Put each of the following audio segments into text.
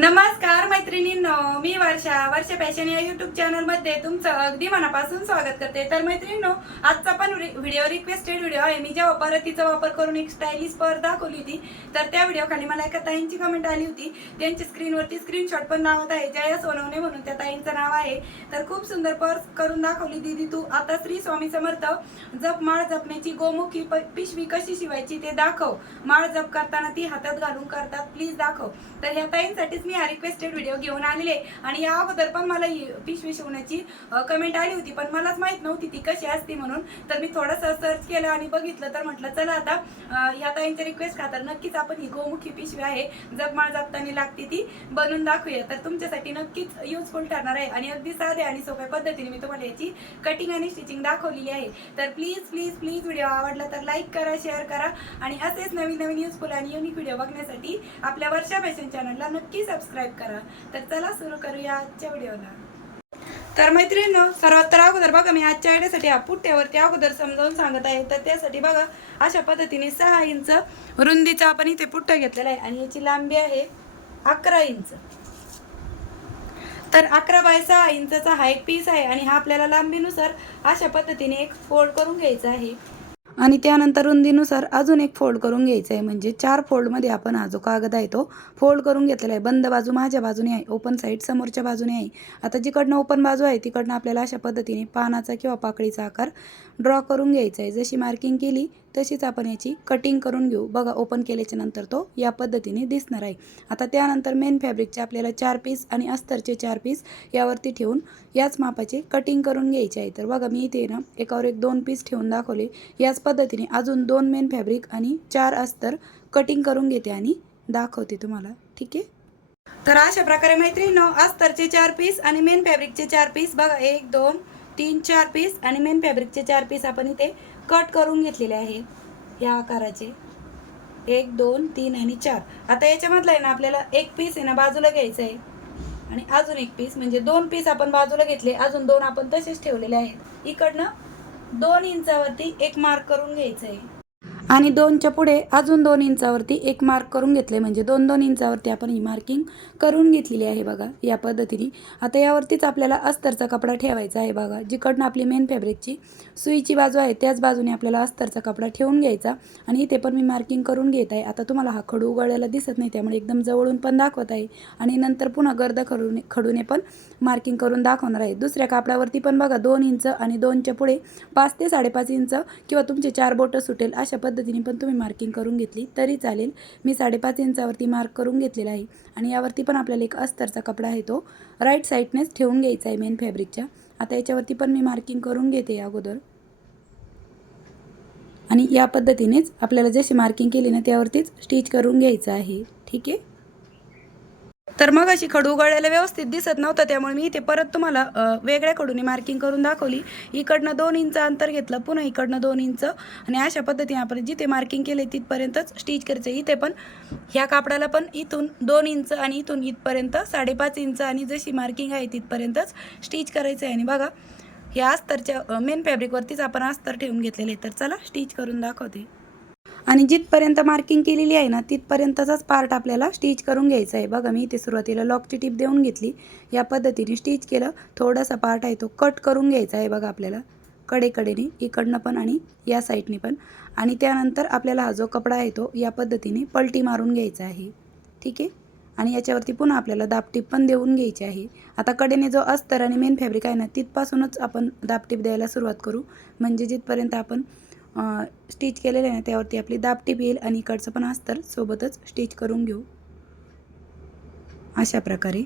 नमस्कार मैत्रिणींनो मी वर्षा. वर्षा फॅशन या युट्यूब चॅनलमध्ये तुमचं अगदी मनापासून स्वागत करते. तर मैत्रिणींनो आजचा पण व्हिडिओ रिक्वेस्टेड व्हिडिओ आहे. मी जेव्हा परतीचा वापर करून एक स्टायलिश पर दाखवली होती तर त्या व्हिडिओ खाली मला एका ताईंची कमेंट आली होती. त्यांची स्क्रीनवरती स्क्रीनशॉट पण लावत आहे. जया सोनवणे म्हणून त्या ताईंचं नाव आहे. तर खूप सुंदर पर्स करून दाखवली दीदी तू. आता श्री स्वामी समर्थ जप माळ जपण्याची गोमुखी प- पिशवी कशी शिवायची ते दाखव. माळ जप करताना ती हातात घालून करतात. प्लीज दाखव. तर ह्या ताईंसाठीच मी हा रिक्वेस्टेड व्हिडिओ घेऊन आलेले आणि या अगोदर पण मला ही पिशवी शिवण्याची कमेंट आली होती पण मलाच माहीत नव्हती ती कशी असते म्हणून. तर मी थोडंसं सर्च केलं आणि बघितलं तर म्हटलं चला आता या ताईंच्या रिक्वेस्ट खातर नक्कीच आपण ही गोमुखी पिशवी आहे. जपमाळ जपताना लागते ती. बनवून दाखवूया. तर तुमच्यासाठी नक्कीच युजफुल ठरणार आहे आणि अगदी साध्या आणि सोप्या पद्धतीने मी तुम्हाला याची कटिंग आणि स्टिचिंग दाखवलेली आहे. तर प्लीज प्लीज प्लीज व्हिडिओ आवडला तर लाईक करा शेअर करा. आणि असेच नवीन नवीन युजफुल आणि युनिक व्हिडिओ बघण्यासाठी आपल्या वर्षा फॅशन चॅनलला नक्कीच सबस्क्राईब करा. तर चला सुरू करूया आजच्या व्हिडिओला. तर मैत्रिणींनो सर्वात तर अगोदर बघा मी आजच्या आयडियासाठी हा पुट्ट्यावरती अगोदर समजावून सांगत आहे. तर त्यासाठी बघा अशा पद्धतीने सहा इंच रुंदीचा आपण इथे पुट्टा घेतलेला आहे. आणि याची लांबी आहे अकरा इंच. तर अकरा बाय सहा इंचचा हा एक पीस आहे. आणि हा आपल्याला लांबीनुसार अशा पद्धतीने एक फोल्ड करून घ्यायचा आहे. आणि त्यानंतर रुंदीनुसार अजून एक फोल्ड करून घ्यायचा आहे म्हणजे चार फोल्डमध्ये आपण हा जो कागद आहे तो फोल्ड करून घेतलेला आहे. बंद बाजू माझ्या बाजूने आहे ओपन साईड समोरच्या बाजूने आहे. आता जिकडनं ओपन बाजू आहे तिकडनं आपल्याला अशा पद्धतीने पानाचा किंवा पाकळीचा आकार ड्रॉ करून घ्यायचा आहे जशी मार्किंग केली तशीच आपण याची कटिंग करून घेऊ. बघा ओपन केल्याच्यानंतर तो या पद्धतीने दिसणार आहे. आता त्यानंतर मेन फॅब्रिकचे आपल्याला चार पीस आणि अस्तरचे चार पीस यावरती ठेवून याच मापाचे कटिंग करून घ्यायचे आहे. तर बघा मी इथे ना एकावर एक दोन पीस ठेवून दाखवले. याच पद्धतीने अजून दोन मेन फॅब्रिक आणि चार अस्तर कटिंग करून घेते आणि दाखवते तुम्हाला. ठीक आहे? तर अशा प्रकारे मैत्रिणीनो अस्तरचे चार पीस आणि मेन फॅब्रिकचे चार पीस बघा एक दोन तीन चार पीस आणि मेन फॅब्रिकचे चार पीस आपण इथे कट करून घेतलेले आहे. या आकाराचे. एक दोन तीन आणि चार. आता याच्यामधला आहे ना आपल्याला एक पीस आहे ना बाजूला घ्यायचं आहे. आणि अजून एक पीस म्हणजे दोन पीस आपण बाजूला घेतले अजून दोन आपण तसेच ठेवलेले आहेत. इकडनं दोन इंचावरती एक मार्क करून घ्यायचं आहे. आणि दोनच्या पुढे अजून दोन इंचावरती एक मार्क करून घेतले म्हणजे दोन दोन इंचावरती आपण ही मार्किंग करून घेतलेली आहे बघा या पद्धतीने. आता यावरतीच आपल्याला अस्तरचा कपडा ठेवायचा आहे बघा. जिकडनं आपली मेन फॅब्रिकची सुईची बाजू आहे त्याच बाजूने आपल्याला अस्तरचा कपडा ठेवून घ्यायचा. आणि इथे पण मी मार्किंग करून घेत आहे. आता तुम्हाला हा खडू उघडायला दिसत नाही त्यामुळे एकदम जवळून पण दाखवत आहे. आणि नंतर पुन्हा गर्द खडूने खडूने पण मार्किंग करून दाखवणार आहे. दुसऱ्या कापडावरती पण बघा दोन इंच आणि दोनच्या पुढे पाच ते साडेपाच इंच किंवा तुमचे चार बोटं सुटेल अशा पद्धतीने पण तुम्ही मार्किंग करून घेतली तरी चालेल. मी साडेपाच इंचावरती मार्क करून घेतलेला आहे. आणि यावरती पण आपल्याला एक अस्तरचा कपडा आहे तो. राईट साईडनेच ठेवून घ्यायचा आहे मेन फॅब्रिकच्या आता याच्यावरती पण मी मार्किंग करून घेते अगोदर. आणि या पद्धतीनेच आपल्याला जशी मार्किंग केली ना त्यावरतीच स्टिच करून घ्यायचं आहे. ठीक आहे? तर मग अशी खडू उघडायला व्यवस्थित दिसत नव्हतं त्यामुळे मी इथे परत तुम्हाला वेगळ्या खडूने मार्किंग करून दाखवली. इकडनं दोन इंच अंतर घेतलं पुन्हा इकडनं दोन इंच. आणि अशा पद्धतीने आपण जिथे मार्किंग केले तिथपर्यंतच स्टिच करायचं. इथे पण ह्या कापडाला पण इथून दोन इंच आणि इथून इथपर्यंत साडेपाच इंच आणि जशी मार्किंग आहे तिथपर्यंतच स्टिच करायचं आहे. आणि बघा ह्या अस्तरच्या मेन फॅब्रिकवरतीच आपण अस्तर ठेवून घेतलेले तर चला स्टिच करून दाखवते. आणि जिथपर्यंत मार्किंग केलेली आहे ना तिथपर्यंतचाच पार्ट आपल्याला स्टिच करून घ्यायचा आहे. बघा मी इथे सुरुवातीला लॉकची टीप देऊन घेतली. या पद्धतीने स्टिच केलं. थोडासा पार्ट आहे तो कट करून घ्यायचा आहे बघा आपल्याला. कडेकडेने इकडनं पण आणि या साईडने पण. आणि त्यानंतर आपल्याला हा जो कपडा आहे तो या पद्धतीने पलटी मारून घ्यायचा आहे. ठीक आहे? आणि याच्यावरती पुन्हा आपल्याला दाबटीप पण देऊन घ्यायची आहे. आता कडेने जो अस्तर आणि मेन फॅब्रिक आहे ना तिथपासूनच आपण दाबटीप द्यायला सुरुवात करू. म्हणजे जिथपर्यंत आपण स्टिच केलेलं आहे ना त्यावरती आपली दाबटीप येईल आणि इकडचं पण अस्तर सोबतच स्टिच करून घेऊ. अशा प्रकारे.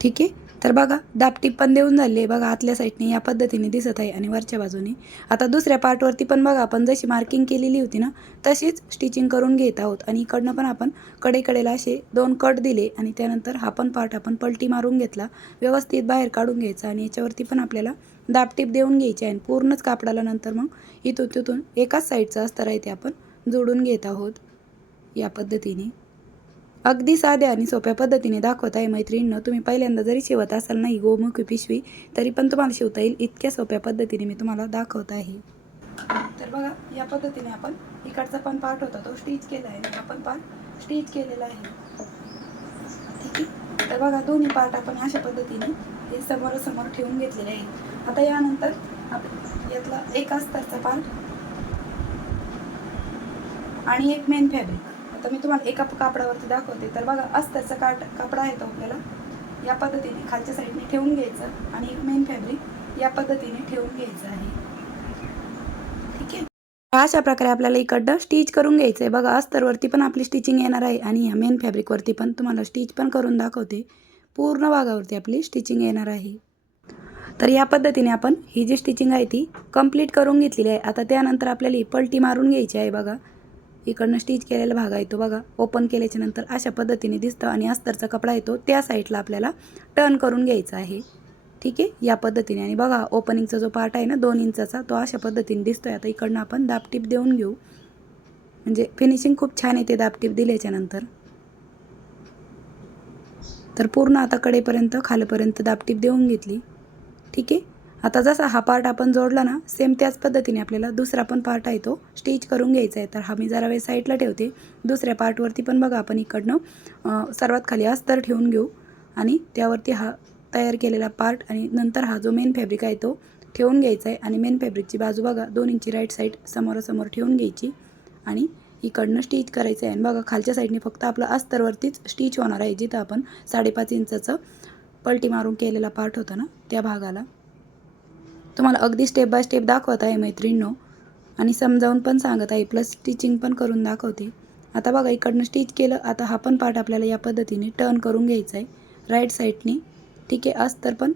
ठीक आहे? तर बघा दाबटीप पण देऊन झाली आहे. बघा आतल्या साईडने या पद्धतीने दिसत आहे आणि वरच्या बाजूने. आता दुसऱ्या पार्टवरती पण बघा आपण जशी मार्किंग केलेली होती ना तशीच स्टिचिंग करून घेत आहोत. आणि इकडनं पण आपण कडेकडेला असे दोन कट दिले आणि त्यानंतर हा पण पार्ट आपण पलटी मारून घेतला. व्यवस्थित बाहेर काढून घ्यायचा आणि याच्यावरती पण आपल्याला दाबटीप देऊन घ्यायची आहे. आणि पूर्णच कापडाला नंतर मग इथून तिथून एकाच साईडचं अस्तर आहे ते आपण जोडून घेत आहोत या पद्धतीने. अगदी साध्या आणि सोप्या पद्धतीने दाखवत आहे मैत्रिणींनो. तुम्ही पहिल्यांदा जरी शिवत असाल नाही गोमुखी पिशवी तरी पण तुम्हाला शिवता येईल इतक्या सोप्या पद्धतीने मी तुम्हाला दाखवत आहे. तर बघा या पद्धतीने आपण इकडचा पण पार्ट होता तो स्टिच केला आहे. आपण पार्ट स्टिच केलेला आहे. ठीक आहे? तर बघा दोन्ही पार्ट आपण अशा पद्धतीने हे समोरासमोर ठेवून घेतलेले आहे आता यानंतर आपण यातला एक अस्तरचा पार्ट आणि एक मेन फॅब्रिक आता मी तुम्हाला एका कापडावरती दाखवते. तर बघा अस्तरचा काट कापडा आहे तो आपल्याला. या पद्धतीने खालच्या साईडने ठेवून घ्यायचं आणि एक मेन फॅब्रिक या पद्धतीने ठेवून घ्यायचं आहे. ठीक आहे? अशा प्रकारे आपल्याला इकडनं स्टिच करून घ्यायचं आहे बघा अस्तरवरती पण आपली स्टिचिंग येणार आहे आणि या मेन फॅब्रिकवरती पण तुम्हाला स्टिच पण करून दाखवते. पूर्ण भागावरती आपली स्टिचिंग येणार आहे. तर या पद्धतीने आपण ही जी स्टिचिंग आहे ती कंप्लीट करून घेतलेली आहे. आता त्यानंतर आपल्याला पलटी मारून घ्यायची आहे बघा. इकडनं स्टिच केलेला भाग आहे तो बघा. ओपन केल्याच्यानंतर अशा पद्धतीने दिसतं आणि अस्तरचा कपडा येतो त्या साईडला आपल्याला टर्न करून घ्यायचा आहे. ठीक आहे? या पद्धतीने. आणि बघा ओपनिंगचा जो पार्ट आहे ना दोन इंचाचा तो अशा पद्धतीने दिसतोय. आता इकडनं आपण दापटीप देऊन घेऊ. म्हणजे फिनिशिंग खूप छान येते दापटीप दिल्याच्या नंतर. तर पूर्ण आता कडेपर्यंत खालपर्यंत दापटीप देऊन घेतली. ठीक आहे? आता जसा हा पार्ट आपण जोडला ना सेम त्याच पद्धतीने आपल्याला दुसरा पण पार्ट आहे तो. स्टिच करून घ्यायचा आहे. तर हा मी जरा वेळ साईडला ठेवते. दुसऱ्या पार्टवरती पण बघा आपण इकडनं सर्वात खाली अस्तर ठेवून घेऊ. आणि त्यावरती हा तयार केलेला पार्ट आणि नंतर हा जो मेन फॅब्रिक आहे तो ठेवून घ्यायचा आहे. आणि मेन फॅब्रिकची बाजू बघा दोन इंची राईट साईड समोरासमोर ठेवून घ्यायची. आणि इकडनं स्टिच करायचं आहे. आणि बघा खालच्या साईडने फक्त आपलं अस्तरवरतीच स्टिच होणार आहे. जिथं आपण साडेपाच इंचाचं पलटी मारून केलेला पार्ट होता ना त्या भागाला. तुम्हाला अगदी स्टेप बाय स्टेप दाखवत आहे मैत्रिणींनो. आणि समजावून पण सांगत आहे प्लस स्टिचिंग पण करून दाखवते. आता बघा इकडनं स्टिच केलं आता हा पण पार्ट आपल्याला या पद्धतीने टर्न करून घ्यायचा आहे राईट साईडने ठीक आहे अस्तर पण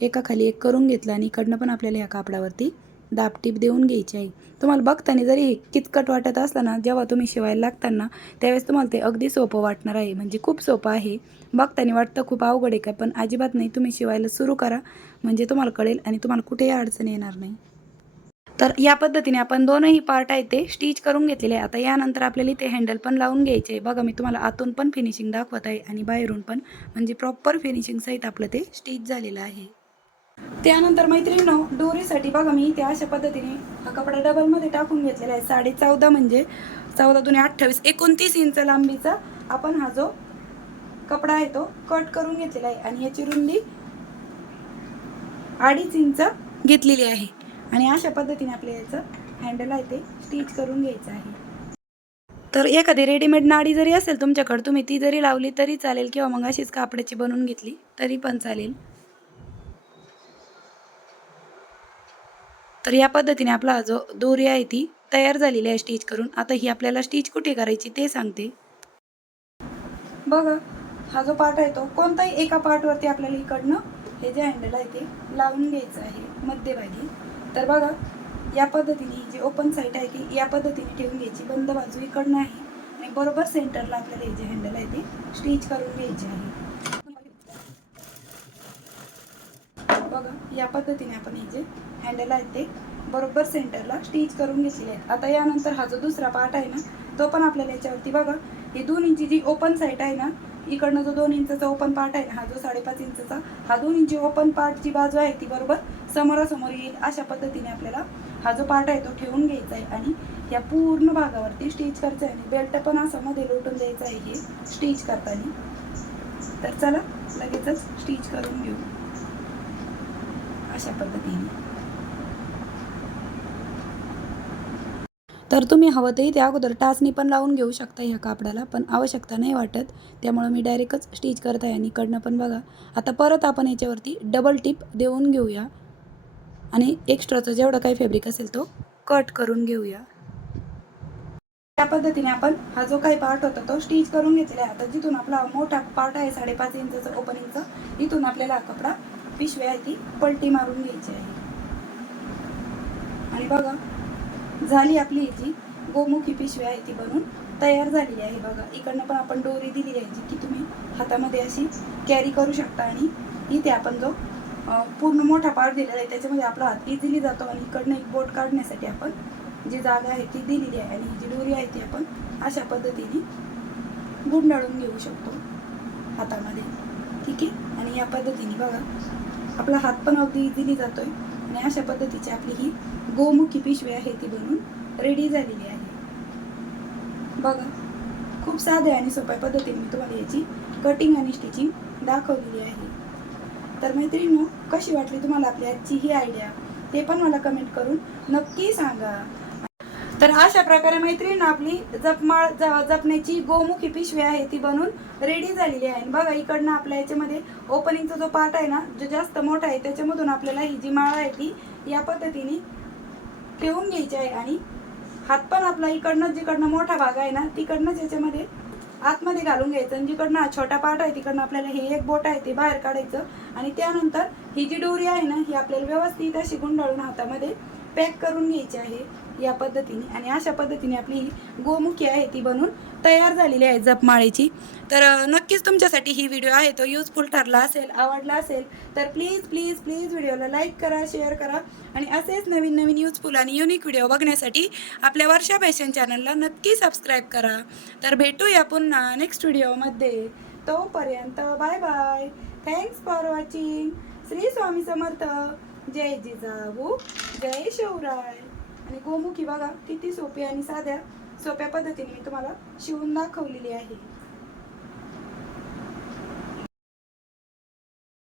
एकाखाली एक करून घेतलं आणि इकडनं पण आपल्याला या कापडावरती दापटीप देऊन घ्यायची आहे तुम्हाला बघताना जरी हे किचकट वाटत असलं ना जेव्हा तुम्ही शिवायला लागताना त्यावेळेस तुम्हाला ते अगदी सोपं वाटणार आहे. म्हणजे खूप सोपं आहे. बघताना वाटतं खूप अवघड आहे काय पण अजिबात नाही. तुम्ही शिवायला सुरू करा. म्हणजे तुम्हाला कळेल आणि तुम्हाला कुठेही अडचण येणार नाही. तर या पद्धतीने आपण दोनही पार्ट आहे ते स्टिच करून घेतलेले आहे. आता यानंतर आपल्याला इथे हँडल पण लावून घ्यायचे आहे. बघा मी तुम्हाला आतून पण फिनिशिंग दाखवत आहे आणि बाहेरून पण. म्हणजे प्रॉपर फिनिशिंग सहित आपलं ते स्टिच झालेलं आहे. त्यानंतर मैत्रिणीनो दोरीसाठी बघा मी त्या अशा पद्धतीने हा कपडा डबलमध्ये टाकून घेतलेला आहे. साडे चौदा म्हणजे चौदा दुने अठ्ठावीस. एकोणतीस इंच लांबीचा आपण हा जो कपडा आहे तो कट करून घेतलेला आहे. आणि याची रुंदी अडीच इंच घेतलेली आहे. आणि अशा पद्धतीने आपल्या याचं हँडल आहे ते स्टिच करून घ्यायचं आहे. तर एखादी रेडीमेड नाडी जरी असेल तुमच्याकडे तुम्ही ती जरी लावली तरी चालेल किंवा मग अशीच कापडाची बनवून घेतली तरी पण चालेल. तर या पद्धतीने आपला जो दोरी आहे ती तयार झालेली आहे स्टिच करून. आता ही आपल्याला स्टिच कुठे करायची ते सांगते. बघा हा जो पार्ट आहे तो कोणताही एका पार्टवरती आपल्याला इकडनं हे जे हँडल आहे ते लावून घ्यायचं आहे मध्यभागी. तर बघा या पद्धतीने ही जी ओपन साईट आहे ती या पद्धतीने ठेवून घ्यायची. बंद बाजू इकडनं आहे आणि बरोबर सेंटरला आपल्याला हे जे हँडल आहे ते स्टिच करून घ्यायचे आहे. बघा या पद्धतीने आपण हे जे हँडल आहेत ते. बरोबर सेंटरला स्टिच करून घेतलेले आहेत. आता यानंतर हा जो दुसरा पार्ट आहे ना तो पण आपल्याला याच्यावरती बघा. ही दोन इंची जी ओपन साईट आहे ना इकडनं जो दोन इंचाचा ओपन पार्ट आहे ना हा जो साडेपाच इंचाचा हा दोन इंची ओपन पार्टची बाजू आहे ती बरोबर समोरासमोर येईल. अशा पद्धतीने आपल्याला हा जो पार्ट आहे तो ठेवून घ्यायचा आहे आणि या पूर्ण भागावरती स्टिच करायचं आहे. आणि बेल्ट पण असं मध्ये लोटून द्यायचं आहे हे स्टिच करताना. तर चला लगेचच स्टिच करून घेऊ. अशा पद्धतीने. तर तुम्ही हवं तेही त्या अगोदर टाचणी पण लावून घेऊ शकता ह्या कापडाला पण आवश्यकता नाही वाटत. त्यामुळं मी डायरेक्टच स्टिच करत आहे आणि इकडनं पण बघा. आता परत आपण याच्यावरती डबल टिप देऊन घेऊया. आणि एक्स्ट्राचं जेवढं काही फॅब्रिक असेल तो कट करून घेऊया. त्या पद्धतीने आपण हा जो काही पार्ट होता तो स्टिच करून घेतलेला आहे. आता जिथून आपला मोठा पार्ट आहे साडेपाच इंचाचं ओपनिंगचा तिथून आपल्याला हा कपडा पिशवी आहे ती पलटी मारून घ्यायची आहे. आणि बघा झाली आपली ही जी गोमुखी पिशवी आहे ती बनून तयार झालेली आहे बघा. इकडनं पण आपण डोरी दिलेली आहे जी की तुम्ही हातामध्ये अशी कॅरी करू शकता आणि इथे आपण जो पूर्ण मोठा पार्ट दिलेला आहे त्याच्यामध्ये आपला हात इझिली जातो आणि इकडनं एक बोट काढण्यासाठी आपण जी जागा आहे ती दिलेली आहे आणि ही जी डोरी आहे ती आपण अशा पद्धतीने गुंडाळून घेऊ शकतो हातामध्ये. ठीक आहे? आणि या पद्धतीने बघा आपला हात पण अगदी इझिली जातोय. आणि अशा पद्धतीची आपली ही गोमुखी पिशवी आहे ती बनून रेडी झालेली आहे. बघा खूप साध्या आणि सोप्या पद्धतीने मी तुम्हाला याची कटिंग आणि स्टिचिंग दाखवलेली आहे. तर मैत्रिणी कशी वाटली तुम्हाला आपली आजची ही आयडिया ते पण मला कमेंट करून नक्की सांगा. तर अशा प्रकारे मैत्रीण आपली जपमाळ ज- जपण्याची गोमुखी पिशवी आहे ती बनवून रेडी झालेली आहे. बघा इकडनं आपल्या याच्यामध्ये ओपनिंगचा जो पार्ट आहे ना जो जास्त मोठा आहे त्याच्यामधून आपल्याला ही जी माळ आहे ती या पद्धतीने ठेवून घ्यायची आहे. आणि हात पण आपला इकडनं जिकडनं मोठा भाग आहे ना तिकडनंच याच्यामध्ये आतमध्ये घालून घ्यायचं. आणि जिकडनं हा छोटा पार्ट आहे तिकडनं आपल्याला हे एक बोट आहे ते बाहेर काढायचं. आणि त्यानंतर ही जी डोरी आहे ना ही आपल्याला व्यवस्थित अशी गुंडाळून हातामध्ये पॅक करून घ्यायची आहे. या पद्धतीने आणि अशा पद्धतीने आपली ही गोमुखी आहे ती बनून तयार झालेली आहे जपमाळेची. तर नक्कीच तुमच्यासाठी ही व्हिडिओ आहे तो युजफुल ठरला असेल आवडला असेल तर प्लीज प्लीज प्लीज व्हिडिओला लाईक करा शेअर करा आणि असेच नवीन नवीन युजफुल आणि युनिक व्हिडिओ बघण्यासाठी आपल्या वर्षा फॅशन चॅनलला नक्की सबस्क्राईब करा. तर भेटूया पुन्हा नेक्स्ट व्हिडिओमध्ये तोपर्यंत bye bye thanks for watching Shri Swami Samarth. जय जिजाऊ. जय शिवराय. आणि गोमुखी बघा किती सोपी आणि साध्या सोप्या पद्धतीने मी तुम्हाला शिवून दाखवलेली आहे.